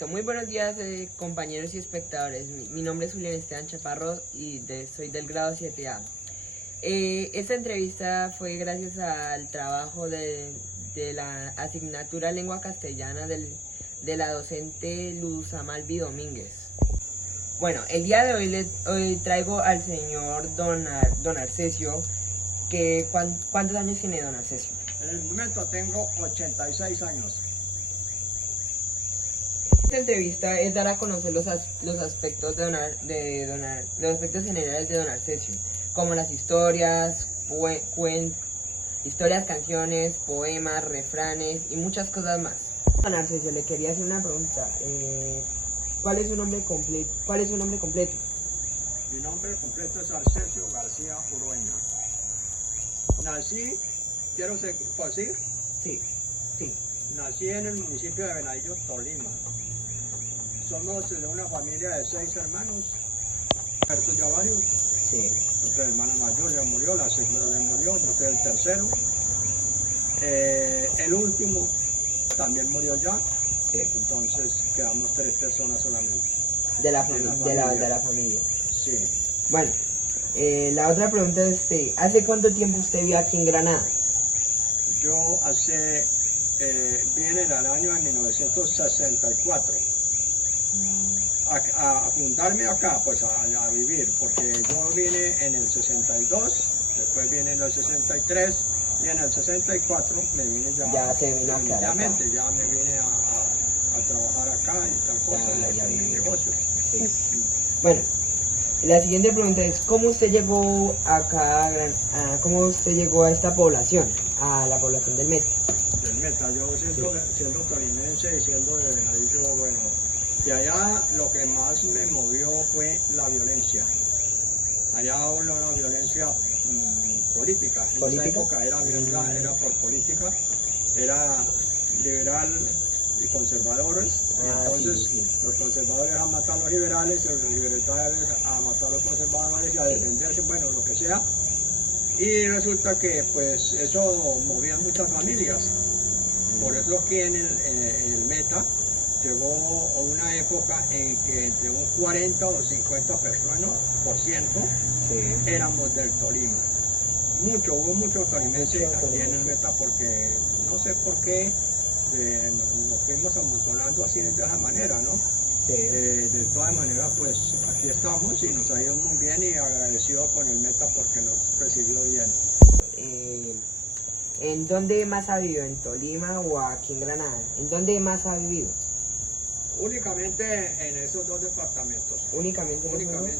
Listo, muy buenos días compañeros y espectadores. Mi nombre es Julián Esteban Chaparro y soy del grado 7A. Esta entrevista fue gracias al trabajo de la asignatura Lengua Castellana de la docente Luz Amalvi Domínguez. Bueno, el día de hoy traigo al señor don Arcesio. ¿Cuántos años tiene don Arcesio? En el momento tengo 86 años. Esta entrevista es dar a conocer los aspectos los aspectos generales de don Arcesio, como las historias, historias, canciones, poemas, refranes y muchas cosas más. Don Arcesio, le quería hacer una pregunta. ¿Cuál es su nombre completo? Mi nombre completo es Arcesio García Urueña. Nací, decir, Sí. nací en el municipio de Venadillo, Tolima. Somos de una familia de 6 hermanos, muertos ya varios. Sí. Nuestra hermana mayor ya murió, la segunda ya murió, yo soy el tercero. El último también murió ya, Sí. entonces quedamos 3 personas solamente. De la familia. Sí. Bueno, la otra pregunta es, ¿hace cuánto tiempo usted vive aquí en Granada? Yo vine en el año de 1964 a fundarme acá, pues a vivir, porque yo vine en el 62, después vine en el 63 y en el 64 me vine Ya se vino acá. definitivamente, ya me vine a trabajar acá y tal cosa, Ya en vine. negocios. Sí. Bueno, la siguiente pregunta es, ¿cómo usted llegó acá cómo usted llegó a esta población, a la población del Meta? Del Meta, yo siendo tolimense y siendo de Venadillo, bueno, de allá lo que más me movió fue la violencia. Allá hubo una violencia política. En esa época era por política, era liberal y conservadores. Entonces sí. los conservadores a matar a los liberales, los liberales a matar a los conservadores y a defenderse, bueno, lo que sea. Y resulta que pues eso movía muchas familias. Por eso aquí en el Meta llegó una época en que entre un 40 o 50% éramos del Tolima. Hubo mucho tolimense aquí en el Meta porque no sé por qué nos fuimos amontonando así de esa manera, ¿no? Sí. De todas maneras, pues aquí estamos y nos ha ido muy bien y agradecido con el Meta porque nos recibió bien. ¿En dónde más ha vivido? ¿En Tolima o aquí en Granada? ¿En dónde más ha vivido? Únicamente en esos 2 departamentos. Únicamente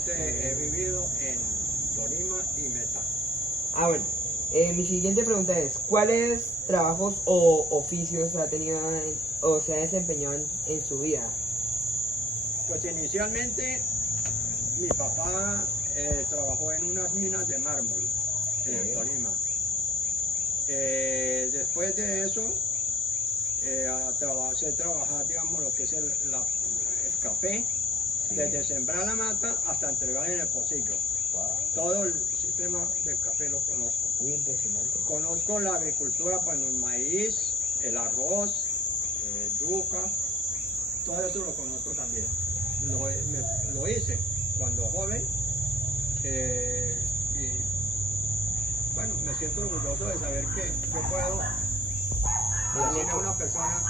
He vivido en Tolima y Meta. Bueno, mi siguiente pregunta es, ¿cuáles trabajos o oficios ha tenido o se ha desempeñado en su vida? Pues inicialmente mi papá trabajó en unas minas de mármol en el Tolima. Después de eso sé trabajar, digamos, lo que es el café, desde sembrar la mata hasta entregar en el pocillo. Wow. Todo el sistema del café lo conozco. Muy impresionante. Conozco la agricultura, pues el maíz, el arroz, yuca, todo eso lo conozco también. Lo hice cuando joven y bueno, me siento orgulloso de saber que yo puedo decirle a una persona,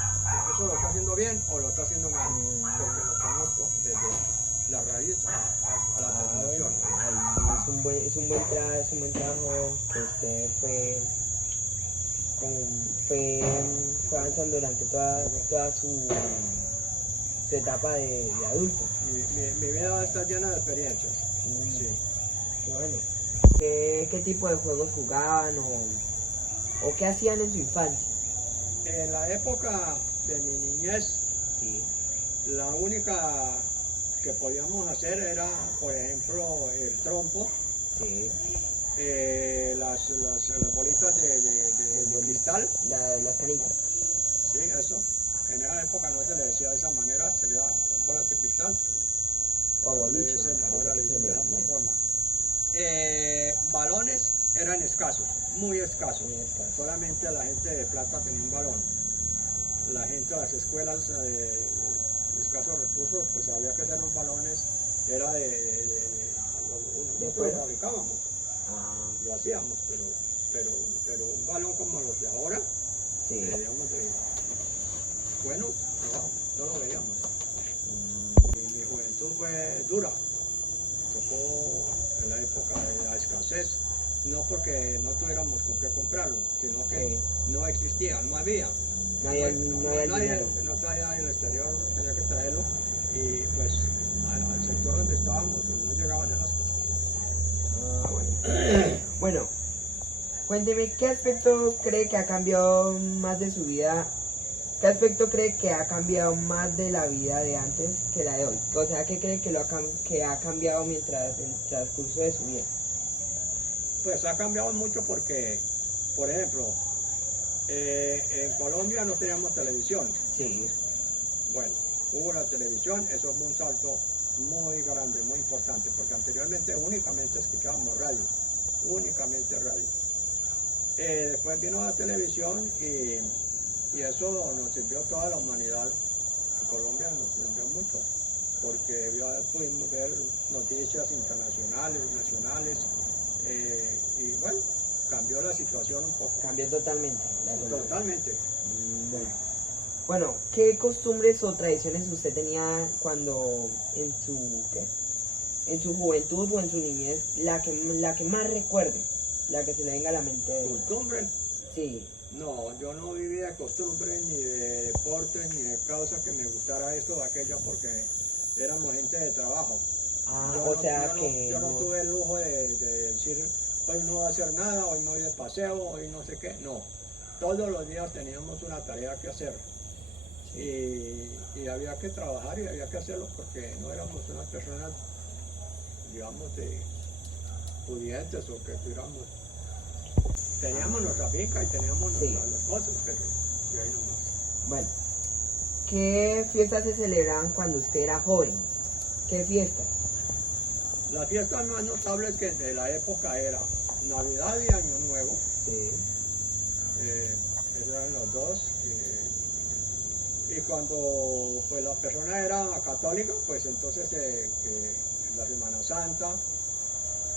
eso lo está haciendo bien o lo está haciendo mal, porque lo conozco desde la raíz a la terminación. Es un buen trabajo que usted fue avanzando durante toda su etapa de adulto. Mi vida está llena de experiencias. Sí. Qué bueno. ¿Qué tipo de juegos jugaban o qué hacían en su infancia? En la época de mi niñez, la única que podíamos hacer era, por ejemplo, el trompo, las bolitas de cristal. Las canicas. Sí, eso. En esa época no se le decía de esa manera, se le decía bolas de cristal. O boliches. Ahora le dicen de esa forma. Balones eran escasos, muy escasos. Solamente la gente de plata tenía un balón. La gente de las escuelas escasos recursos, pues había que hacer los balones, era nosotros cuero? lo fabricábamos, Ah, lo hacíamos, pero un balón como los de ahora, sí. digamos, bueno, no lo veíamos. Y mi juventud fue dura, tocó en la época de la escasez, no porque no tuviéramos con qué comprarlo, sino que Sí. no existía, no había. No había el dinero. No traía del exterior, tenía que traerlo y pues al sector donde estábamos no llegaban esas cosas. Ah, bueno. Bueno, cuénteme, ¿qué aspecto cree que ha cambiado más de su vida? ¿Qué aspecto cree que ha cambiado más de la vida de antes que la de hoy? O sea, ¿qué cree que, que ha cambiado mientras en el transcurso de su vida? Pues ha cambiado mucho porque, por ejemplo, en Colombia no teníamos televisión. Sí. Bueno, hubo la televisión, eso fue un salto muy grande, muy importante, porque anteriormente únicamente escuchábamos radio, únicamente radio. Después vino la televisión y eso nos sirvió toda la humanidad. En Colombia nos sirvió mucho, porque ya pudimos ver noticias internacionales, nacionales, y bueno, cambió la situación un poco. Cambió totalmente. Totalmente. Bueno. Bueno, ¿qué costumbres o tradiciones usted tenía cuando en su, ¿qué? En su juventud o en su niñez, la que más recuerde, la que se le venga a la mente de uno? ¿Costumbre? Sí. No, yo no vivía de costumbre, ni de deportes, ni de causa que me gustara esto o aquella, porque éramos gente de trabajo. Ah, Yo o no, sea yo no- que yo no tuve el lujo de decir, hoy no voy a hacer nada, hoy me voy de paseo, hoy no sé qué. No, todos los días teníamos una tarea que hacer. Y había que trabajar y había que hacerlo porque no éramos unas personas, digamos, de pudientes o que tuviéramos. Teníamos nuestra finca y teníamos Sí. las cosas, pero de ahí nomás. Bueno, ¿qué fiestas se celebraban cuando usted era joven? ¿Qué fiestas? Las fiestas más notables que de la época era Navidad y Año Nuevo, Sí. esos eran los dos. Y cuando pues la persona era católica, pues entonces que la Semana Santa,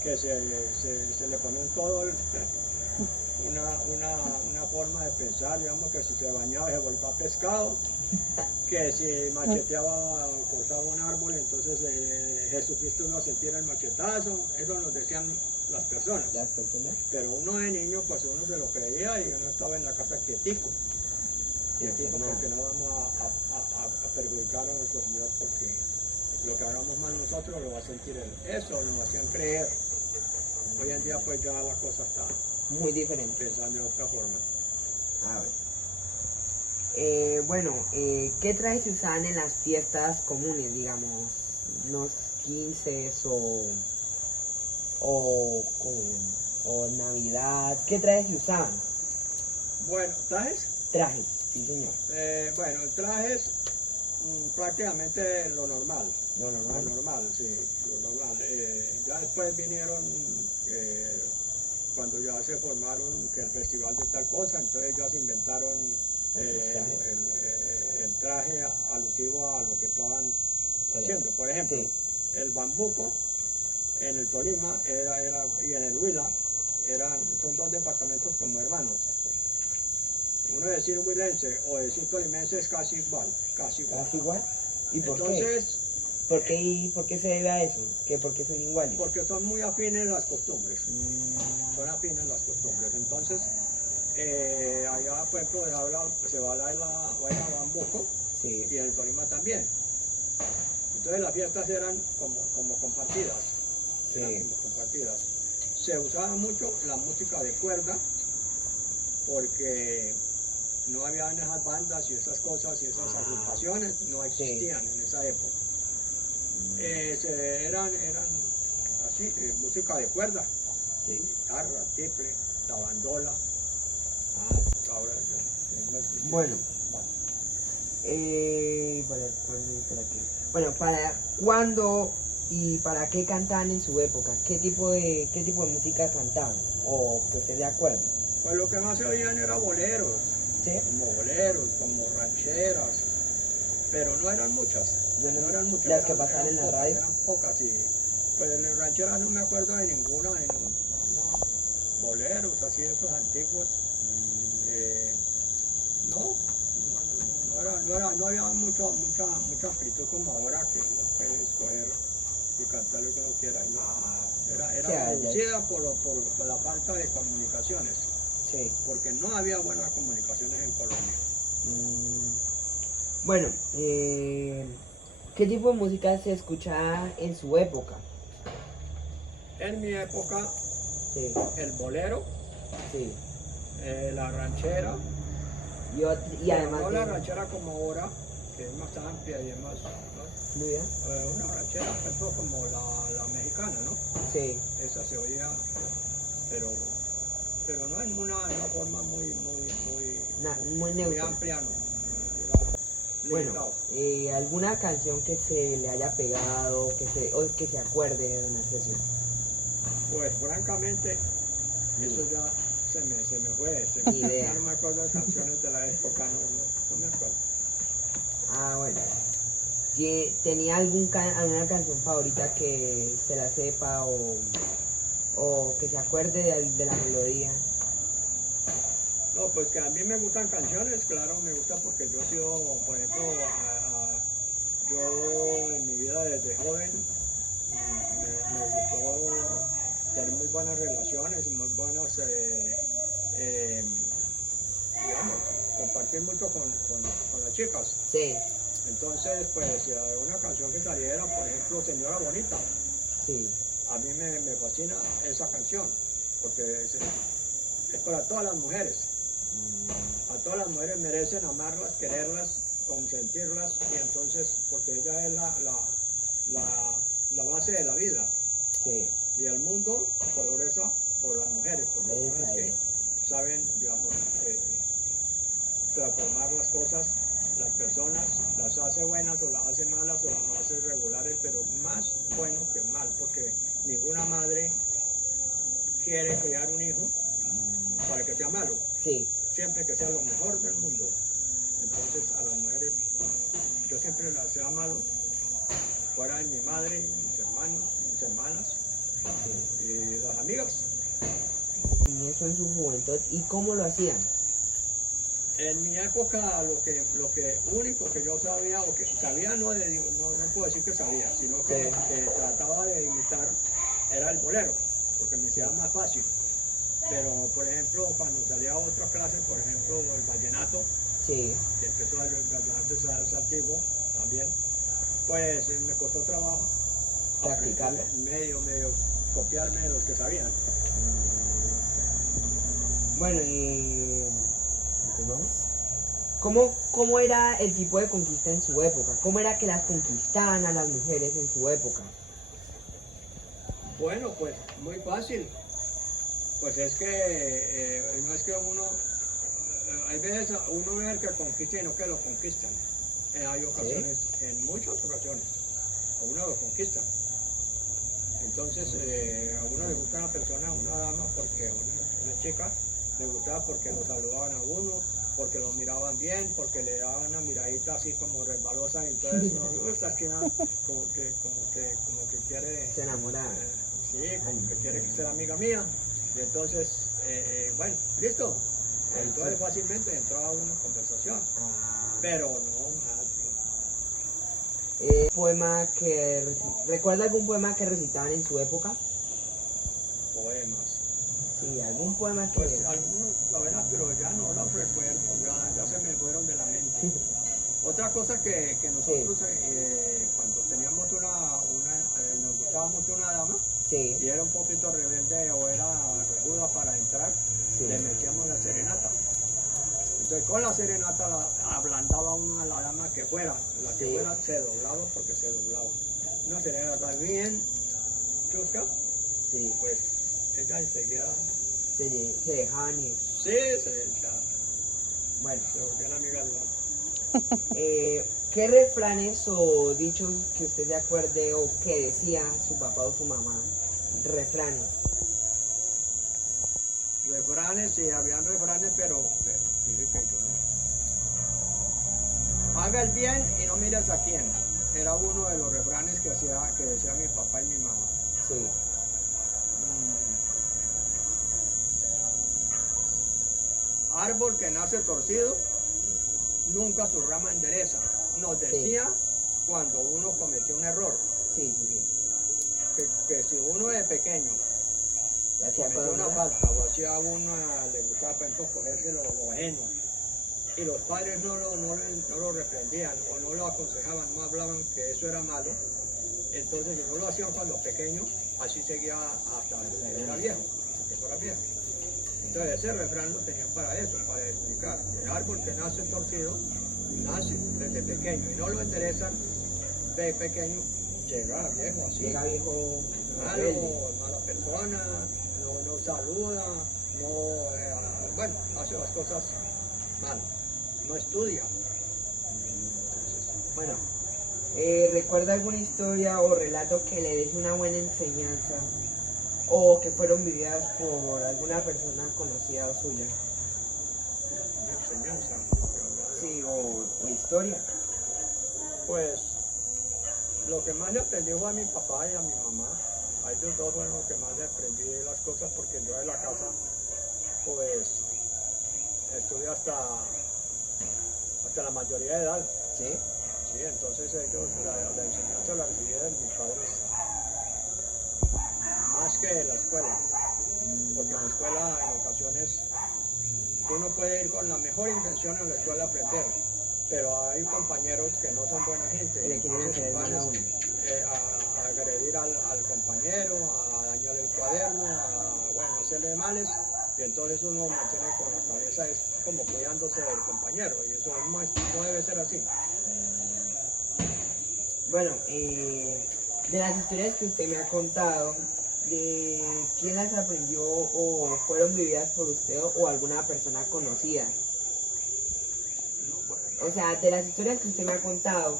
que se le ponía todo una forma de pensar, digamos que si se bañaba se volvía pescado, que si macheteaba o cortaba un árbol, entonces Jesucristo iba a sentir el machetazo, eso nos decían las personas. ¿Las personas? Pero uno de niño, pues uno se lo creía y uno estaba en la casa quietico, porque no vamos a perjudicar a nuestro Señor, porque lo que hagamos mal nosotros lo va a sentir Él. Eso nos hacían creer. Hoy en día pues ya la cosa está Muy diferente. pensando de otra forma. A ver. Bueno, ¿qué trajes se usaban en las fiestas comunes, digamos, unos 15 o Navidad? ¿Qué trajes se usaban? Bueno, trajes. Trajes, sí señor. Bueno, trajes prácticamente lo normal. No, Lo normal, sí, lo normal. Ya después vinieron, cuando ya se formaron que el festival de tal cosa, entonces ya se inventaron el traje alusivo a lo que estaban haciendo. Por ejemplo, Sí. el bambuco en el Tolima y en el Huila son dos departamentos como hermanos. Uno decir huilense o decir tolimense es casi igual, casi igual. ¿Casi igual? ¿Y por qué? Entonces, ¿Por qué se debe a eso? ¿Por qué son iguales? porque son muy afines las costumbres. Mm, Son afines las costumbres. Entonces, allá, por ejemplo, se baila bambuco sí. y en el Tolima también. Entonces las fiestas eran como compartidas. Eran Sí. como compartidas. Se usaba mucho la música de cuerda porque no habían esas bandas y esas cosas y esas agrupaciones, no existían en esa época. Eran así, música de cuerda. Sí. Guitarra, tiple, la bandola. Ah, sí. Ahora ya no existe. Bueno. Bueno, ¿para cuándo y para qué cantaban en su época? ¿Qué tipo de música cantaban? O que usted de acuerdo. Pues lo que más se oían era boleros, ¿Sí? como rancheras, pero no eran muchas. Yo No eran muchas. las que pasaban en la pocas, radio. eran pocas, y pues en las rancheras no me acuerdo de ninguna, no, boleros así, esos antiguos. No, no había mucha amplitud como ahora, que uno puede escoger y cantar lo que uno quiera. Y no, era reducida por la falta de comunicaciones, Sí. porque no había buenas comunicaciones en Colombia. Bueno, ¿qué tipo de música se escuchaba en su época? En mi época, Sí, el bolero, sí. la ranchera, Y además no de la ranchera como ahora, que es más amplia y es más, fluida. una ranchera, por ejemplo, como la mexicana, ¿no? Sí. Esa se oía, pero no en una forma muy Muy muy neutra. amplia, no. Era Bueno, limitado. ¿alguna canción que se le haya pegado, o que se acuerde de don Arcesio? Pues francamente, Sí. eso ya se me fue. Ni idea. Ya no me acuerdo de canciones de la época, no me acuerdo. Ah, bueno. ¿Tenía alguna canción favorita que se la sepa o que se acuerde de la melodía? No, pues que a mí me gustan canciones, claro, me gusta porque yo he sido, por ejemplo, yo en mi vida desde joven me gustó tener muy buenas relaciones y muy buenas, digamos, compartir mucho con las chicas. Sí, Entonces, pues, una canción que saliera, por ejemplo, Señora Bonita, sí. a mí me fascina esa canción, porque es para todas las mujeres. A todas las mujeres merecen amarlas, quererlas, consentirlas, y entonces, porque ella es la base de la vida. Sí. Y el mundo progresa por las mujeres, por las Esa mujeres que es. saben, digamos, transformar las cosas, las personas, las hace buenas o las hace malas o las hace regulares, pero más bueno que mal, porque ninguna madre quiere criar un hijo para que sea malo. Sí. Siempre que sea lo mejor del mundo. Entonces a las mujeres yo siempre las he amado, fuera de mi madre, mis hermanos, mis hermanas y las amigas. Y eso en su juventud. ¿Y cómo lo hacían? En mi época lo que único que yo sabía, o que sabía no puedo decir que sabía, sino que trataba de imitar era el bolero, porque me hacía más fácil. Pero, por ejemplo, cuando salía a otra clase, por ejemplo, el vallenato, Sí. que empezó el vallenato es antiguo también, pues me costó trabajo Practicarlo. medio copiarme de los que sabían. Bueno, y ¿continuamos? ¿Cómo era el tipo de conquista en su época? ¿Cómo era que las conquistaban a las mujeres en su época? Bueno, pues muy fácil. Pues es que no es que uno, hay veces uno es el que conquista y no que lo conquistan. Hay ocasiones, en muchas ocasiones, a uno lo conquistan. Entonces, a uno le gusta una persona, una dama, porque una chica, le gustaba porque lo saludaban a uno, porque lo miraban bien, porque le daban una miradita así como resbalosa, y entonces uno, esta china como que quiere, Se enamoraban. sí, como que quiere ser amiga mía. Y entonces, bueno, listo. Entonces fácilmente entraba una conversación, pero no, Poema ¿Recuerda algún poema que recitaban en su época? poemas. Sí, algún poema que... Pues algunos, la verdad, pero ya no los recuerdo, ya se me fueron de la mente. Otra cosa que nosotros cuando teníamos nos gustaba mucho una dama, Sí, y era un poquito rebelde o era ruda para entrar, sí. le metíamos la serenata. Entonces con la serenata ablandaba uno a la dama que fuera, la que Sí. fuera se doblaba porque se doblaba. Una serenata bien chusca, Sí, pues ella enseguida, se dejaban ir. sí, Bueno, se volvían amigas de uno. ¿qué refranes o dichos que usted se acuerde o que decía su papá o su mamá? Refranes. Refranes, sí, habían refranes, pero mire que yo no. Haga el bien y no mires a quién. era uno de los refranes que decía mi papá y mi mamá. Sí. Árbol que nace torcido, nunca su rama endereza. Nos decía cuando uno cometió un error. Sí, sí, sí. Que si uno de pequeño Hacía cometió una cosas falta o hacía una, le gustaba por ejemplo cogerse lo ajeno, y los padres no lo reprendían o no lo aconsejaban, no hablaban que eso era malo, entonces si no lo hacían cuando pequeño, así seguía hasta que era viejo, hasta que fuera viejo. Entonces ese refrán lo tenían para eso, para explicar que el árbol que nace torcido, nace desde pequeño y no lo enderezan de pequeño, llega viejo así. Llega viejo Malo, mala persona, no saluda, bueno, hace las cosas mal, no estudia. Bueno, ¿recuerda alguna historia o relato que le deje una buena enseñanza o que fueron vividas por alguna persona conocida o suya? Una enseñanza. Sí, o historia. Pues lo que más le aprendí fue a mi papá y a mi mamá. A ellos dos fueron los que más le aprendí las cosas, porque yo de la casa pues estuve hasta la mayoría de edad. Sí. Sí, entonces ellos, la enseñanza la recibí de mis padres más que de la escuela, porque en la escuela en ocasiones uno puede ir con la mejor intención a la escuela a aprender, pero hay compañeros que no son buena gente, Le quieren entonces hacer van mal a uno. a agredir al compañero, a dañar el cuaderno, bueno, hacerle males, y entonces uno mantiene con la cabeza es como cuidándose del compañero, y eso no debe ser así. Bueno, de las historias que usted me ha contado, ¿de quién las aprendió o fueron vividas por usted o alguna persona conocida? O sea, de las historias que usted me ha contado,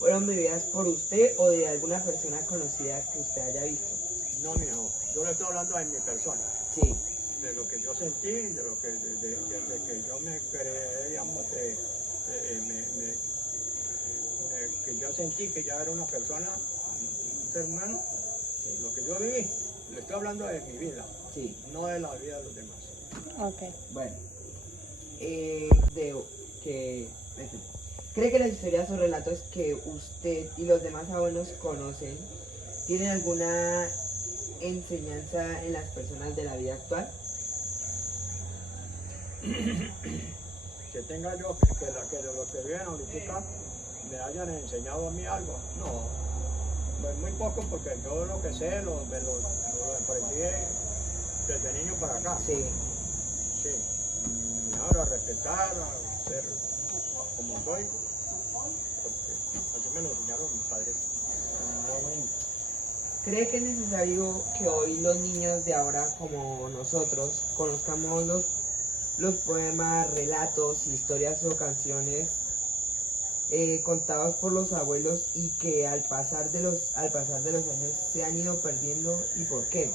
¿fueron vividas por usted o de alguna persona conocida que usted haya visto? No, mijo, yo le estoy hablando de mi persona. Sí. De lo que yo sentí, de lo que, de que yo me creé, digamos, que yo sentí que ya era una persona, un ser humano, lo que yo viví. Le estoy hablando de mi vida, Sí. no de la vida de los demás. Ok. Bueno, ¿cree que las historias o relatos que usted y los demás abuelos conocen tienen alguna enseñanza en las personas de la vida actual? Que tenga yo, que los que viven ahorita me hayan enseñado a mí algo, no, pues muy poco, porque yo lo que sé lo aprendí desde niño para acá. Sí. Sí, y ahora a respetar, a ser como soy, porque así me lo enseñaron mis padres. ¿Cree que es necesario que hoy los niños de ahora, como nosotros, conozcamos los poemas, relatos, historias o canciones contados por los abuelos y que al pasar de los años se han ido perdiendo? ¿Y por qué?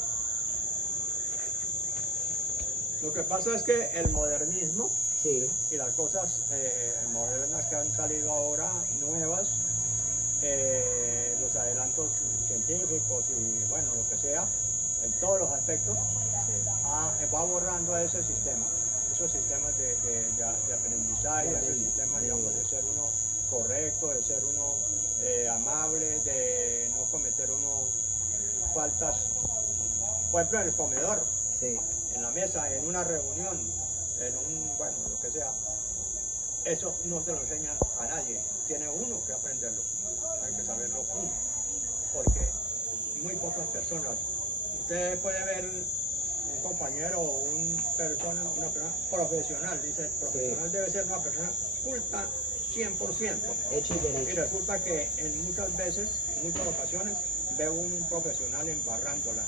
Lo que pasa es que el modernismo Sí, y las cosas modernas que han salido ahora, nuevas, los adelantos científicos y bueno, lo que sea, en todos los aspectos, va borrando ese sistema, esos sistemas de aprendizaje, esos sistemas, digamos, de ser uno correcto, de ser uno amable, de no cometer uno faltas, por ejemplo en el comedor, sí. en la mesa, en una reunión, bueno, lo que sea, eso no se lo enseñan a nadie, tiene uno que aprenderlo, hay que saberlo uno, porque muy pocas personas, usted puede ver un compañero o una persona profesional, dice, profesional debe ser una persona culta 100%, Hecho y y derecho. resulta que en muchas veces, en muchas ocasiones, ve un profesional embarrándola,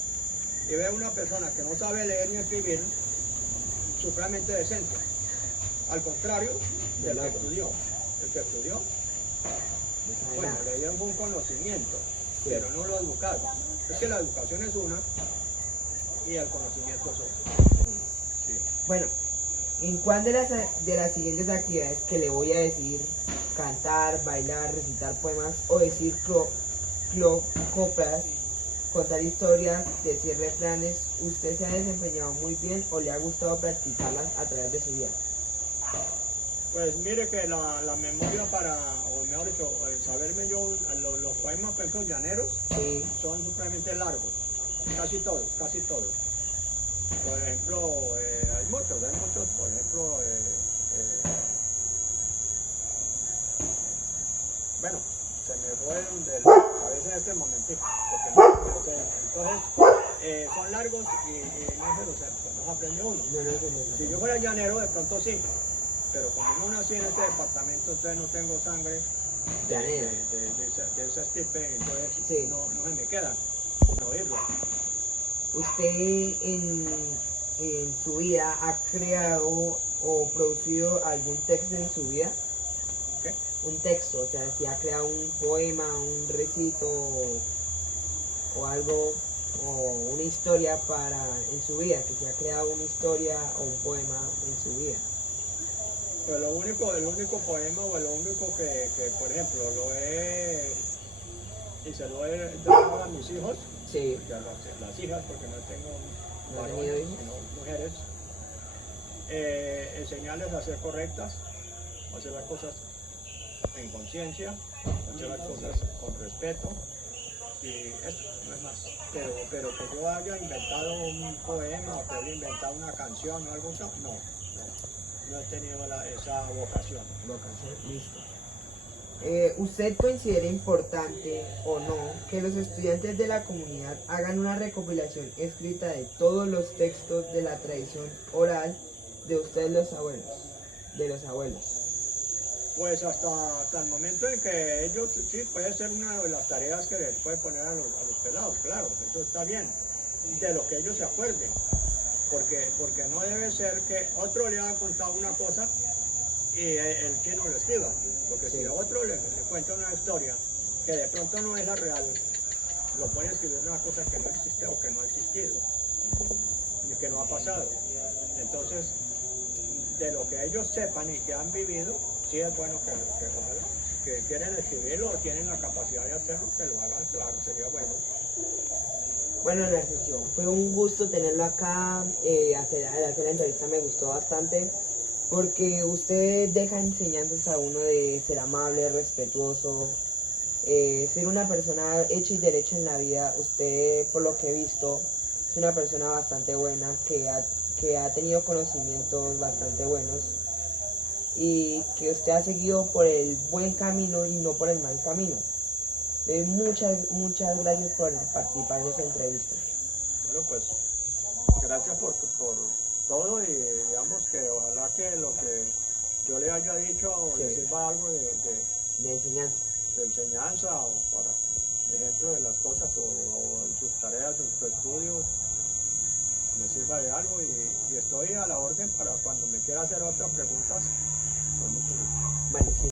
y ve una persona que no sabe leer ni escribir, supremamente decente, al contrario del que estudió. El que estudió, bueno, le dieron un conocimiento, Sí. pero no lo educaron. Es que la educación es una y el conocimiento es otra. Sí. Bueno, ¿En cuál de las siguientes actividades que le voy a decir, cantar, bailar, recitar poemas o decir coplas, contar historias, decir refranes, usted se ha desempeñado muy bien o le ha gustado practicarlas a través de su vida? Pues mire que la memoria o mejor dicho, el saberme yo, los poemas, por ejemplo, llaneros, Sí, son supremamente largos, casi todos, casi todos. Por ejemplo, hay muchos, por ejemplo, bueno, se me fue a veces en este momentito, porque no sé, entonces son largos y no se los aprende uno. no. Si yo fuera llanero, de pronto sí, pero como no nací en este departamento, entonces no tengo sangre Llanero. de ese estirpe, entonces Sí. no se me queda no oírlo. ¿Usted en su vida ha creado o producido algún texto en su vida? ¿Qué? Un texto, o sea, si ha creado un poema, un recito o algo, o una historia en su vida, que se ha creado una historia o un poema en su vida. Pues el único poema o lo único que por ejemplo, se lo he dado a mis hijos, Sí, y a las hijas, porque no tengo ¿no ha varones, tenido hijos? sino mujeres, enseñarles a ser correctas, a hacer las cosas en conciencia, hacer las cosas con respeto, y eso, no es más. Pero que yo haya inventado un poema o que haya inventado una canción o algo así, no he tenido esa vocación. Listo. ¿Usted considera importante o no que los estudiantes de la comunidad hagan una recopilación escrita de todos los textos de la tradición oral de ustedes los abuelos? De los abuelos. Pues hasta el momento en que ellos, sí, puede ser una de las tareas que les puede poner a los pelados, claro, eso está bien, de lo que ellos se acuerden, porque no debe ser que otro le haya contado una cosa y el chino lo escriba, porque Sí. si otro le cuenta una historia que de pronto no es la real, lo pone a escribir una cosa que no existe o que no ha existido, y que no ha pasado. Entonces, de lo que ellos sepan y que han vivido, sí es bueno que ojalá, que quieren escribirlo o tienen la capacidad de hacerlo, que lo hagan, claro, sería bueno. Bueno, Narciso, fue un gusto tenerlo acá. Hacer la entrevista me gustó bastante porque usted deja enseñanzas a uno de ser amable, respetuoso, ser una persona hecha y derecha en la vida. Usted, por lo que he visto, es una persona bastante buena que ha tenido conocimientos bastante buenos y que usted ha seguido por el buen camino y no por el mal camino. Muchas gracias por participar en esta entrevista. Bueno, pues gracias por todo y digamos que ojalá que lo que yo le haya dicho Sí. le sirva algo De enseñanza. de enseñanza o para ejemplo de las cosas o en sus tareas, en sus estudios, le sirva de algo y estoy a la orden para cuando me quiera hacer otras preguntas, con mucho gusto. Vale, sí.